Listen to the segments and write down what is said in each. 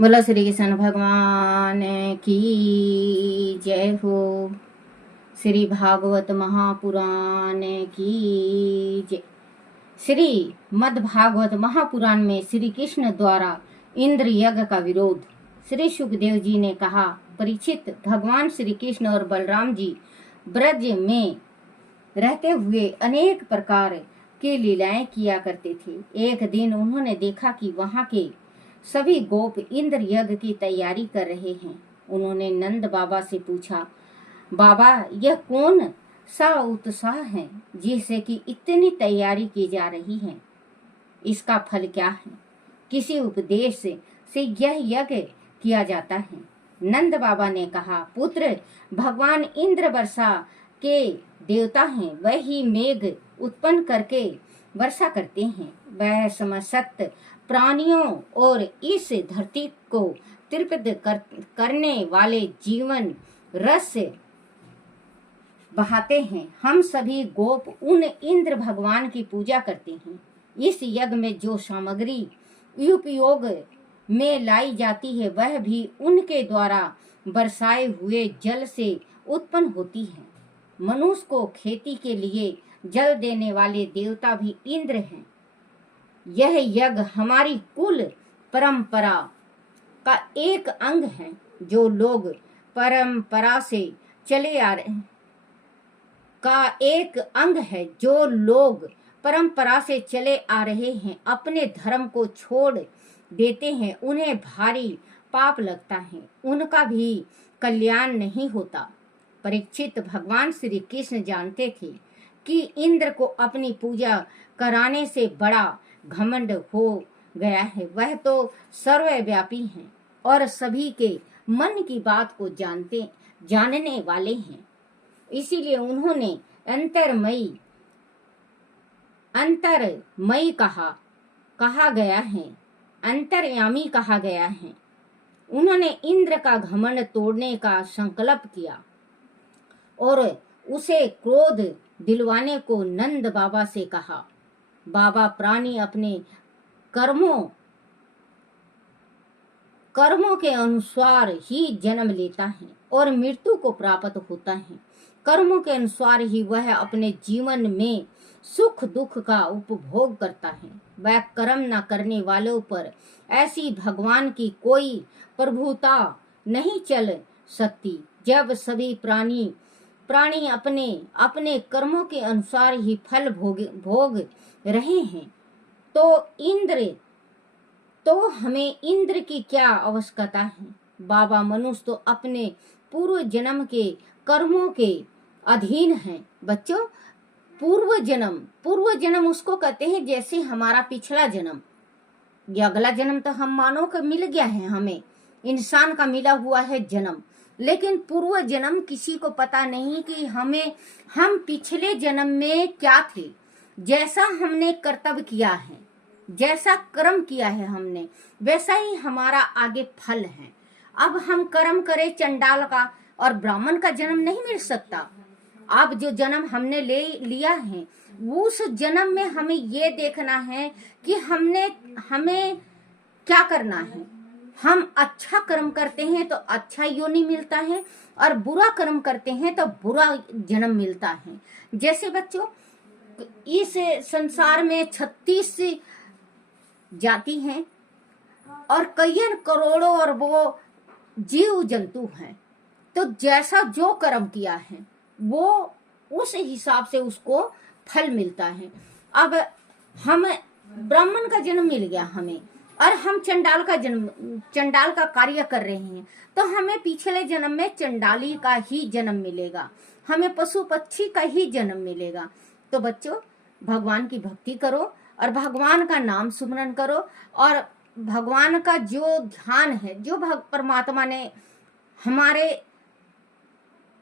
बोलो श्री कृष्ण भगवान की जय हो। श्री भागवत महापुराण की जय। श्री मद् भागवत महापुराण में श्री कृष्ण द्वारा इंद्र यज्ञ का विरोध। श्री सुखदेव जी ने कहा, परीक्षित, भगवान श्री कृष्ण और बलराम जी ब्रज में रहते हुए अनेक प्रकार की लीलाएं किया करते थे। एक दिन उन्होंने देखा कि वहां के सभी गोप इंद्र यज्ञ की तैयारी कर रहे हैं। उन्होंने नंद बाबा से पूछा, बाबा, यह कौन सा उत्साह है जिससे कि इतनी तैयारी की जा रही है? इसका फल क्या है? किसी उपदेश से यह यज्ञ किया जाता है? नंद बाबा ने कहा, पुत्र, भगवान इंद्र वर्षा के देवता हैं। वह ही मेघ उत्पन्न करके वर्षा करते हैं। वह समस्त प्राणियों और इस धरती को तृप्त करने वाले जीवन रस बहाते हैं। हम सभी गोप उन इंद्र भगवान की पूजा करते हैं। इस यज्ञ में जो सामग्री उपयोग में लाई जाती है वह भी उनके द्वारा बरसाए हुए जल से उत्पन्न होती है। मनुष्य को खेती के लिए जल देने वाले देवता भी इंद्र हैं। यह यज्ञ हमारी कुल परंपरा का एक अंग है। जो लोग परंपरा से चले आ रहे हैं का एक अंग है जो लोग परंपरा से चले आ रहे हैं, अपने धर्म को छोड़ देते हैं, उन्हें भारी पाप लगता है, उनका भी कल्याण नहीं होता। परीक्षित, भगवान श्री कृष्ण जानते थे कि इंद्र को अपनी पूजा कराने से बड़ा घमंड हो गया है। वह तो सर्वव्यापी हैं और सभी के मन की बात को जानने वाले हैं। इसीलिए उन्होंने अंतरमयी कहा गया है, अंतर्यामी कहा गया है। उन्होंने इंद्र का घमंड तोड़ने का संकल्प किया और उसे क्रोध दिलवाने को नंद बाबा से कहा, बाबा, प्राणी अपने कर्मों के अनुसार ही जन्म लेता है और मृत्यु को प्राप्त होता है। कर्मों के अनुसार ही वह अपने जीवन में सुख दुख का उपभोग करता है। वह कर्म न करने वालों पर ऐसी भगवान की कोई प्रभुता नहीं चल सकती। जब सभी प्राणी अपने अपने कर्मों के अनुसार ही फल भोग रहे हैं तो हमें इंद्र की क्या आवश्यकता है? बाबा, मनुष्य तो अपने पूर्व जन्म के कर्मों के अधीन है। बच्चों, पूर्व जन्म उसको कहते हैं जैसे हमारा पिछला जन्म। ये अगला जन्म तो हम मानव का मिल गया है, हमें इंसान का मिला हुआ है जन्म, लेकिन पूर्व जन्म किसी को पता नहीं कि हम पिछले जन्म में क्या थे। जैसा हमने कर्तव्य किया है, जैसा कर्म किया है हमने, वैसा ही हमारा आगे फल है। अब हम कर्म करें चंडाल का और ब्राह्मण का जन्म नहीं मिल सकता। अब जो जन्म हमने ले लिया है उस जन्म में हमें ये देखना है कि हमें क्या करना है। हम अच्छा कर्म करते हैं तो अच्छा योनि मिलता है और बुरा कर्म करते हैं तो बुरा जन्म मिलता है। जैसे बच्चों, इस संसार में 36 जाति हैं और कई करोड़ों और वो जीव जंतु हैं। तो जैसा जो कर्म किया है वो उस हिसाब से उसको फल मिलता है। अब हम ब्राह्मण का जन्म मिल गया हमें और हम चंडाल का कार्य कर रहे हैं तो हमें पिछले जन्म में चंडाली का ही जन्म मिलेगा, हमें पशु पक्षी का ही जन्म मिलेगा। तो बच्चों, भगवान की भक्ति करो और भगवान का नाम सुमरन करो और भगवान का जो ध्यान है, जो परमात्मा ने हमारे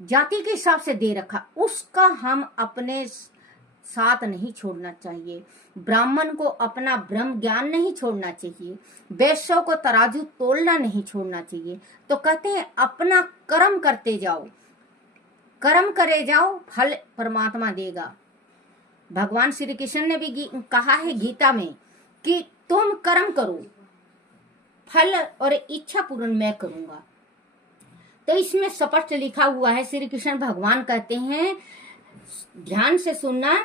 जाति के हिसाब से दे रखा, उसका हम अपने साथ नहीं छोड़ना चाहिए। ब्राह्मण को अपना ब्रह्म ज्ञान नहीं छोड़ना चाहिए, वैश्यों को तराजू तोलना नहीं छोड़ना चाहिए। तो कहते हैं अपना कर्म करते जाओ, कर्म करे जाओ, फल परमात्मा देगा। भगवान श्री कृष्ण ने भी कहा है गीता में कि तुम कर्म करो, फल और इच्छा पूर्ण मैं करूंगा। तो इसमें स्पष्ट लिखा हुआ है, श्री कृष्ण भगवान कहते हैं, ध्यान से सुनना,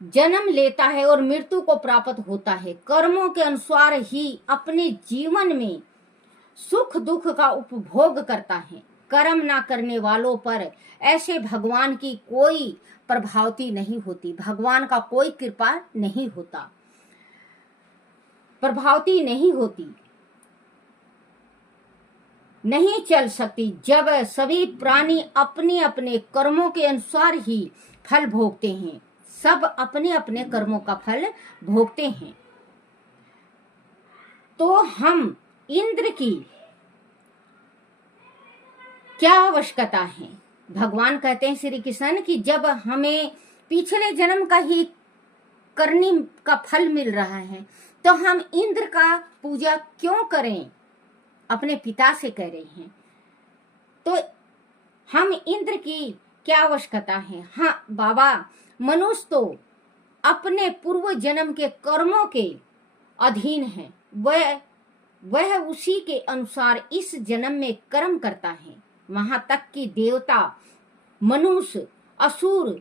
जन्म लेता है और मृत्यु को प्राप्त होता है, कर्मों के अनुसार ही अपने जीवन में सुख दुख का उपभोग करता है। कर्म ना करने वालों पर ऐसे भगवान की कोई प्रभावती नहीं होती, भगवान का कोई कृपा नहीं होता, प्रभावती नहीं होती, नहीं चल सकती। जब सभी प्राणी अपने अपने कर्मों के अनुसार ही फल भोगते हैं, सब अपने अपने कर्मों का फल भोगते हैं, तो हम इंद्र की क्या आवश्यकता है। भगवान कहते हैं श्री कृष्ण कि जब हमें पिछले जन्म का ही करने का फल मिल रहा है, तो हम इंद्र का पूजा क्यों करें, अपने पिता से कह रहे हैं। तो हम इंद्र की क्या आवश्यकता है। हाँ बाबा, मनुष्य तो अपने पूर्व जन्म के कर्मों के अधीन है, वह उसी के अनुसार इस जन्म में कर्म करता है। वहां तक कि देवता, मनुष्य, असुर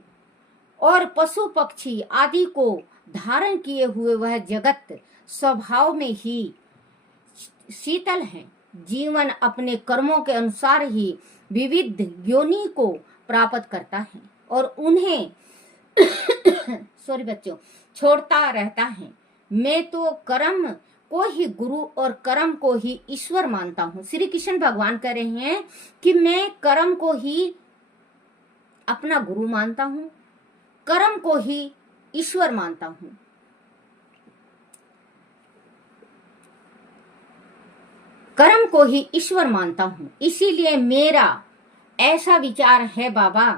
और पशु पक्षी आदि को धारण किए हुए वह जगत स्वभाव में ही शीतल है। जीवन अपने कर्मों के अनुसार ही विविध योनि को प्राप्त करता है और उन्हें सॉरी बच्चों, छोड़ता रहता है। मैं तो कर्म को ही गुरु और कर्म को ही ईश्वर मानता हूँ। श्री कृष्ण भगवान कह रहे हैं कि मैं कर्म को ही अपना गुरु मानता हूँ, कर्म को ही ईश्वर मानता हूँ। कर्म को ही ईश्वर मानता हूँ। इसीलिए मेरा ऐसा विचार है बाबा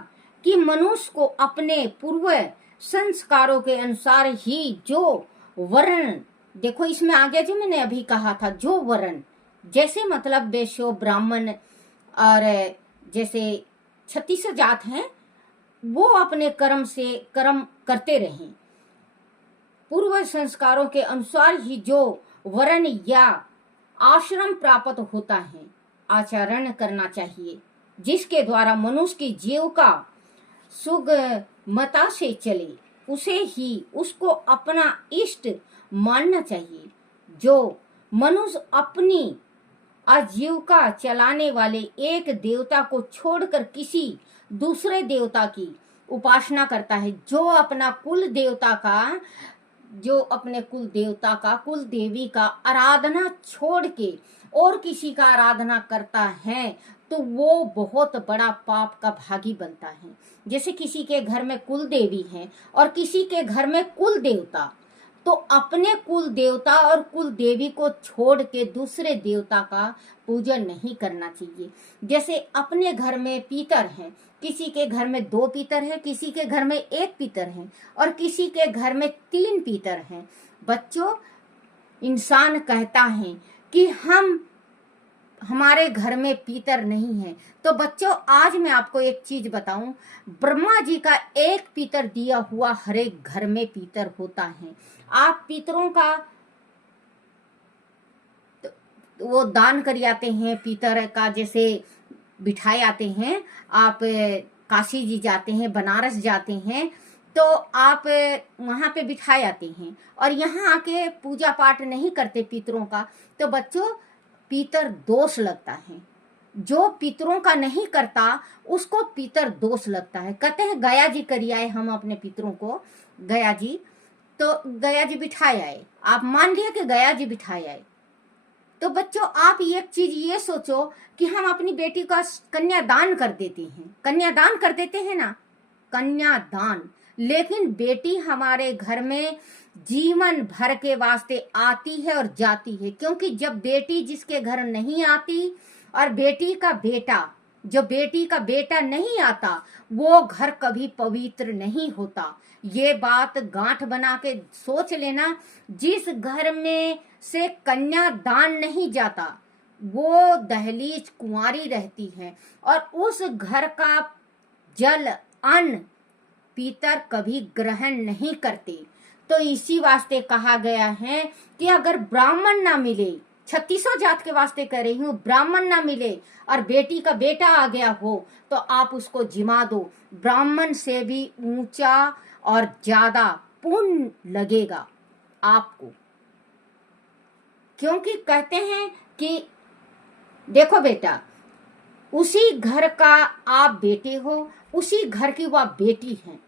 कि मनुष्य को अपने पूर्व संस्कारों के अनुसार ही जो वर्ण, देखो इसमें आगे जो मैंने अभी कहा था, जो वर्ण, जैसे मतलब वैश्य, ब्राह्मण और जैसे 36 जात हैं, वो अपने कर्म से कर्म करते रहें। पूर्व संस्कारों के अनुसार ही जो वर्ण या आश्रम प्राप्त होता है, आचरण करना चाहिए, जिसके द्वारा मनुष्य की जीविका सुगमता से चले, उसे ही उसको अपना इष्ट मानना चाहिए। जो मनुष्य अपनी आजीविका चलाने वाले एक देवता को छोड़कर किसी दूसरे देवता की उपासना करता है, जो अपना कुल देवता का, जो अपने कुल देवता का, कुल देवी का आराधना छोड़ के और किसी का आराधना करता है, तो वो बहुत बड़ा पाप का भागी बनता है। जैसे किसी के घर में कुल देवी है और किसी के घर में कुल देवता, तो अपने कुल देवता और कुल देवी को छोड़ के दूसरे देवता का पूजन नहीं करना चाहिए। जैसे अपने घर में पीतर है, किसी के घर में 2 पीतर है, किसी के घर में 1 पीतर है और किसी के घर में 3 पीतर हैं। बच्चों, इंसान कहता है कि हमारे घर में पीतर नहीं है। तो बच्चों, आज मैं आपको एक चीज बताऊं, ब्रह्मा जी का एक पीतर दिया हुआ हर एक घर में पीतर होता है। आप पीतरों का वो दान कर आते हैं, पीतर का जैसे बिठाए आते हैं। आप काशी जी जाते हैं, बनारस जाते हैं, तो आप वहां पे बिठाए आते हैं और यहाँ आके पूजा पाठ नहीं करते पितरों का, तो बच्चों पीतर दोष लगता है। जो पितरों का नहीं करता उसको पीतर दोष लगता है। कहते हैं गया जी करिए हम अपने पितरों को, गया जी, तो गया जी बिठाए आए, आप मान लिया कि गया जी बिठाए आए। तो बच्चों, आप एक चीज ये सोचो कि हम अपनी बेटी का कन्यादान कर देते हैं, कन्यादान कर देते हैं ना, कन्यादान, लेकिन बेटी हमारे घर में जीवन भर के वास्ते आती है और जाती है। क्योंकि जब बेटी जिसके घर नहीं आती और बेटी का बेटा, जो बेटी का बेटा नहीं आता, वो घर कभी पवित्र नहीं होता। ये बात गांठ बना के सोच लेना। जिस घर में से कन्यादान नहीं जाता वो दहलीज कुंवारी रहती है और उस घर का जल अन्न पीतर कभी ग्रहण नहीं करते। तो इसी वास्ते कहा गया है कि अगर ब्राह्मण ना मिले, 3600 जात के वास्ते कह रही हूँ, ब्राह्मण ना मिले और बेटी का बेटा आ गया हो तो आप उसको जिमा दो, ब्राह्मण से भी ऊंचा और ज्यादा पुण्य लगेगा आपको। क्योंकि कहते हैं कि देखो बेटा, उसी घर का आप बेटे हो, उसी घर की वह बेटी है,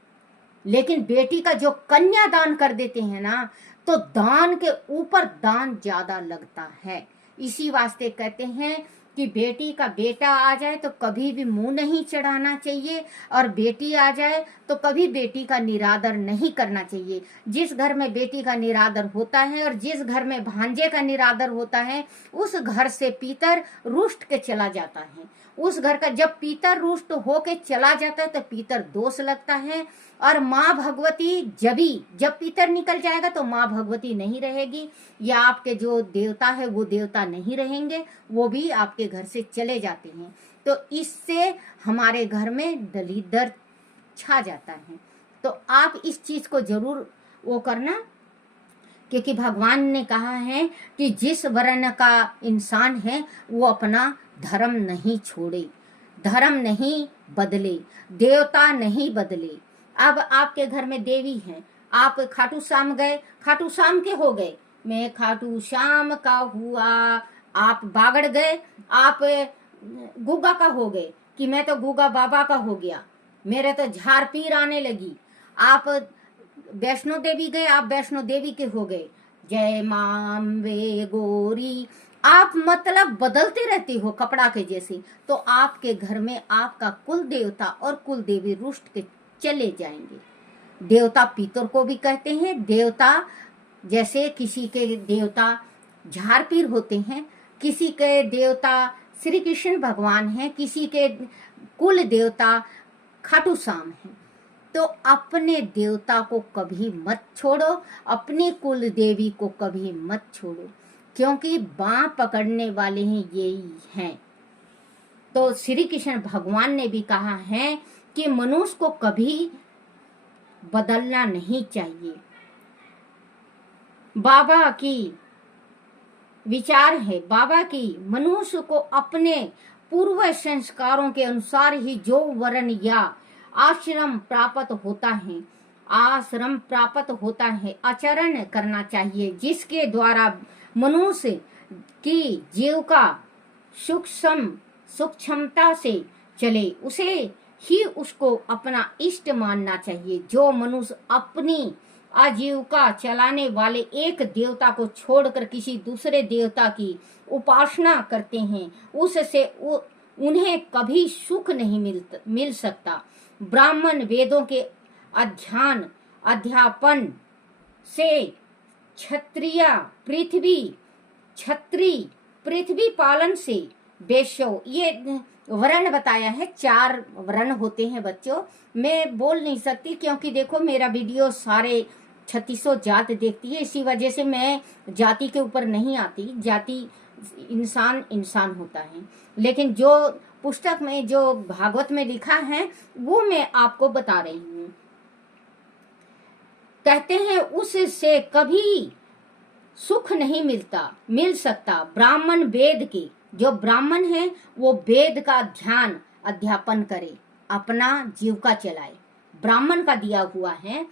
लेकिन बेटी का जो कन्या दान कर देते हैं ना, तो दान के ऊपर दान ज्यादा लगता है। इसी वास्ते कहते हैं कि बेटी का बेटा आ जाए तो कभी भी मुंह नहीं चढ़ाना चाहिए, और बेटी आ जाए तो कभी बेटी का निरादर नहीं करना चाहिए। जिस घर में बेटी का निरादर होता है और जिस घर में भांजे का निरादर होता है, उस घर से पीतर रुष्ट के चला जाता है। उस घर का जब पीतर रुष्ट होके चला जाता है तो पीतर दोष लगता है, और माँ भगवती जब पीतर निकल जाएगा तो माँ भगवती नहीं रहेगी, या आपके जो देवता है वो देवता नहीं रहेंगे, वो भी आपके घर से चले जाते हैं। तो इससे हमारे घर में दलिदर छा जाता है। तो आप इस चीज को जरूर वो करना, क्योंकि भगवान ने कहा है कि जिस वर्ण का इंसान है वो अपना धर्म नहीं छोड़े, धर्म नहीं बदले, देवता नहीं बदले। अब आपके घर में देवी हैं, आप खाटू श्याम गए, खाटू श्याम के हो गए, मैं खाटू श्याम का हुआ, आप बागड़ गए, आप गुगा का हो गए कि मैं तो गुगा बाबा का हो गया, मेरे तो झार पीर आने लगी। आप वैष्णो देवी गए, आप वैष्णो देवी के हो गए, जय मां वे गोरी, आप मतलब बदलते रहते हो कपड़ा के जैसे। तो आपके घर में आपका कुल देवता और कुल देवी रुष्ट के चले जाएंगे। देवता पितर को भी कहते हैं, देवता जैसे किसी के देवता झारपीर होते हैं, किसी के देवता श्री कृष्ण भगवान हैं, किसी के कुल देवता खाटू श्याम हैं। तो अपने देवता को कभी मत छोड़ो, अपनी कुल देवी को कभी मत छोड़ो, क्योंकि बाँ पकड़ने वाले हैं यही हैं। तो श्री कृष्ण भगवान ने भी कहा है कि मनुष्य को कभी बदलना नहीं चाहिए। बाबा की विचार है, बाबा की मनुष्य को अपने पूर्व संस्कारों के अनुसार ही जो वर्ण या आश्रम प्राप्त होता है आचरण करना चाहिए, जिसके द्वारा मनुष्य की जीविका सूक्ष्मता से चले, उसे ही उसको अपना इष्ट मानना चाहिए। जो मनुष्य अपनी आजीविका चलाने वाले एक देवता को छोड़कर किसी दूसरे देवता की उपासना करते हैं, उससे उन्हें कभी सुख नहीं मिल सकता। ब्राह्मण वेदों के अध्यापन से क्षत्रिय पृथ्वी पालन से वैश्य, ये वर्ण बताया है, 4 वर्ण होते हैं बच्चों। मैं बोल नहीं सकती क्योंकि देखो मेरा वीडियो सारे 3600 जात देखती है, इसी वजह से मैं जाति के ऊपर नहीं आती। जाति इंसान होता है, लेकिन जो पुस्तक में जो भागवत में लिखा है वो मैं आपको बता रही हूँ। कहते हैं उससे कभी सुख नहीं मिल सकता। ब्राह्मण वेद के जो ब्राह्मण है वो वेद का ध्यान अध्यापन करे, अपना जीविका चलाए, ब्राह्मण का दिया हुआ है।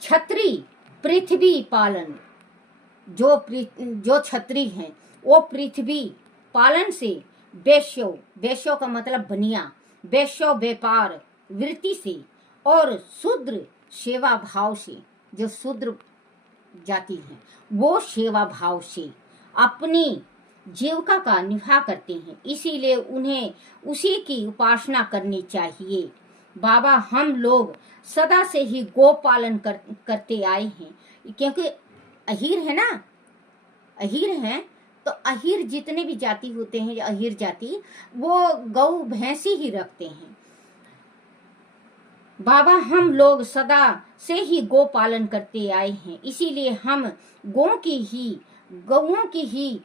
क्षत्रिय पृथ्वी पालन, जो क्षत्रिय हैं वो पृथ्वी पालन से, वैश्यों का मतलब बनिया, वैश्य व्यापार वृत्ति से, और शूद्र सेवा भाव से, जो शूद्र जाति है वो सेवा भाव से अपनी जीविका का निर्वाह करते हैं, इसीलिए उन्हें उसी की उपासना करनी चाहिए। बाबा हम लोग सदा से ही गो पालन करते आए हैं, क्योंकि अहीर है ना, अहीर हैं, तो अहीर जितने भी जाति होते हैं, अहीर जाति, वो गौ भैंसी ही रखते हैं। बाबा हम लोग सदा से ही गो पालन करते आए हैं, इसीलिए हम गौओं की ही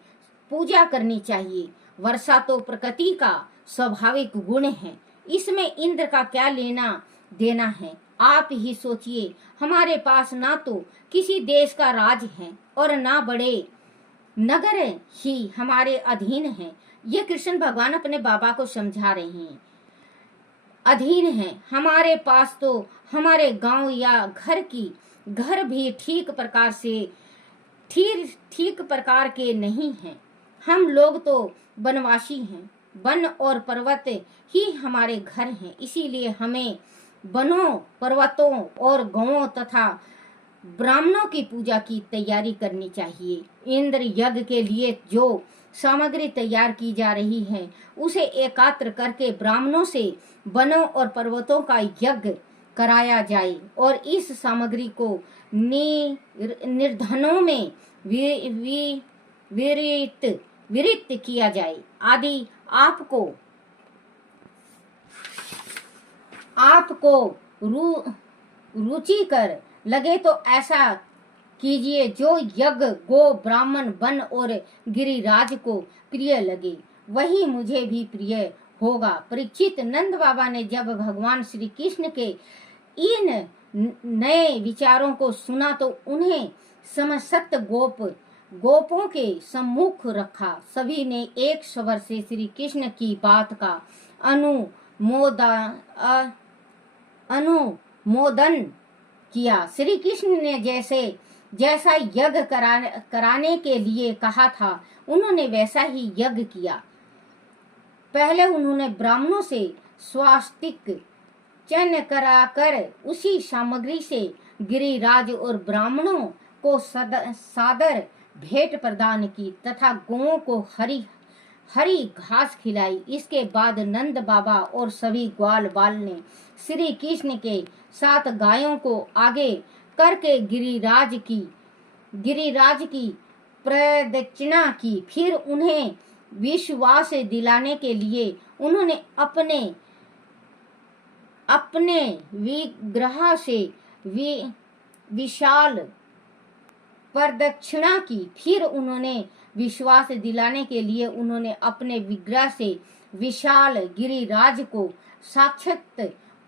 पूजा करनी चाहिए। वर्षा तो प्रकृति का स्वाभाविक गुण है, इसमें इंद्र का क्या लेना देना है। आप ही सोचिए, हमारे पास ना तो किसी देश का राज है और ना बड़े नगर ही हमारे अधीन हैं। ये कृष्ण भगवान अपने बाबा को समझा रहे हैं। अधीन है हमारे पास तो हमारे गांव या घर भी ठीक प्रकार के नहीं हैं। हम लोग तो वनवासी हैं। वन और पर्वत ही हमारे घर हैं। इसीलिए हमें वनों, पर्वतों और गौओं तथा ब्राह्मणों की पूजा की तैयारी करनी चाहिए। इंद्र यज्ञ के लिए जो सामग्री तैयार की जा रही है, उसे एकत्र करके ब्राह्मणों से वनों और पर्वतों का यज्ञ कराया जाए और इस सामग्री को निर्धनों में वितरित किया जाए। आदि आपको रुचिकर लगे तो ऐसा कीजिए जो यज्ञ गो, ब्राह्मण, वन और गिरिराज को प्रिय लगे, वही मुझे भी प्रिय होगा। परीक्षित, नंद बाबा ने जब भगवान श्री कृष्ण के इन नए विचारों को सुना तो उन्हें समस्त गोपों के सम्मुख रखा। सभी ने एक स्वर से श्री कृष्ण की बात का अनुमोदन किया। श्री कृष्ण ने जैसा यज्ञ कराने के लिए कहा था, उन्होंने वैसा ही यज्ञ किया। पहले उन्होंने ब्राह्मणों से स्वास्तिक चिन्ह कराकर उसी सामग्री से गिरिराज और ब्राह्मणों को सादर भेंट प्रदान की तथा गौओं को हरी घास खिलाई। इसके बाद नंद बाबा और सभी ग्वाल बाल ने श्री कृष्ण के साथ गायों को आगे करके गिरिराज की प्रदक्षिणा की। फिर उन्हें विश्वास दिलाने के लिए उन्होंने अपने विग्रह से विशाल प्रदक्षिणा की। फिर उन्होंने विश्वास दिलाने के लिए उन्होंने अपने विग्रह से विशाल गिरिराज को साक्षात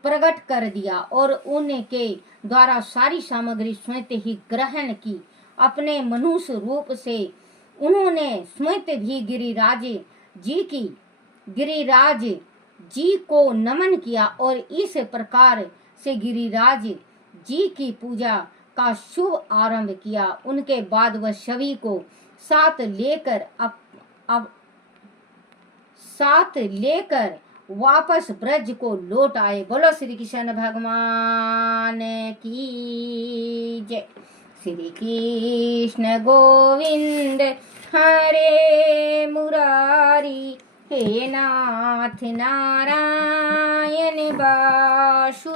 प्रकट कर दिया और उनके द्वारा सारी सामग्री स्वयं ही ग्रहण की। अपने मनुष्य रूप से उन्होंने स्वयं भी गिरिराज जी को नमन किया और इस प्रकार से गिरिराज जी की पूजा का शुभ आरंभ किया। उनके बाद वह सभी को साथ लेकर वापस ब्रज को लौट आए। बोलो श्री कृष्ण भगवान की जय। श्री कृष्ण गोविंद हरे मुरारी, हे नाथ नारायण वासुदेवाय,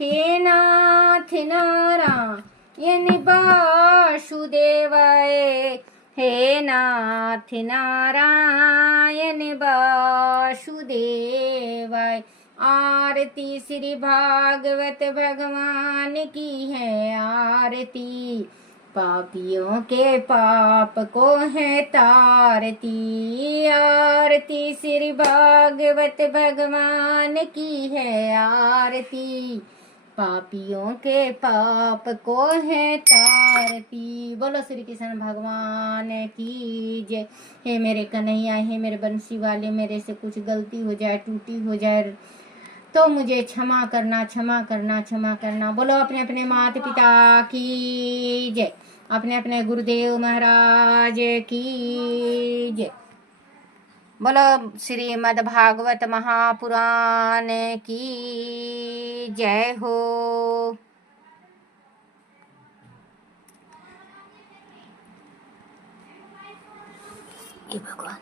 हे नाथ नारायण वासुदेवाय, हे नाथ नारायण वासुदेवाय। आरती श्री भागवत भगवान की है आरती, पापियों के पाप को है तारती। आरती श्री भागवत भगवान की है आरती, पापियों के पाप को है तारती। बोलो श्री कृष्ण भगवान की जय। हे मेरे कन्हैया, हे मेरे बंसी वाले, मेरे से कुछ गलती हो जाए, टूटी हो जाए तो मुझे क्षमा करना, क्षमा करना, क्षमा करना। बोलो अपने अपने माता पिता की जय, अपने अपने गुरुदेव महाराज की जय। बोलो श्रीमद् भागवत महापुराण की जय हो। ये भगवान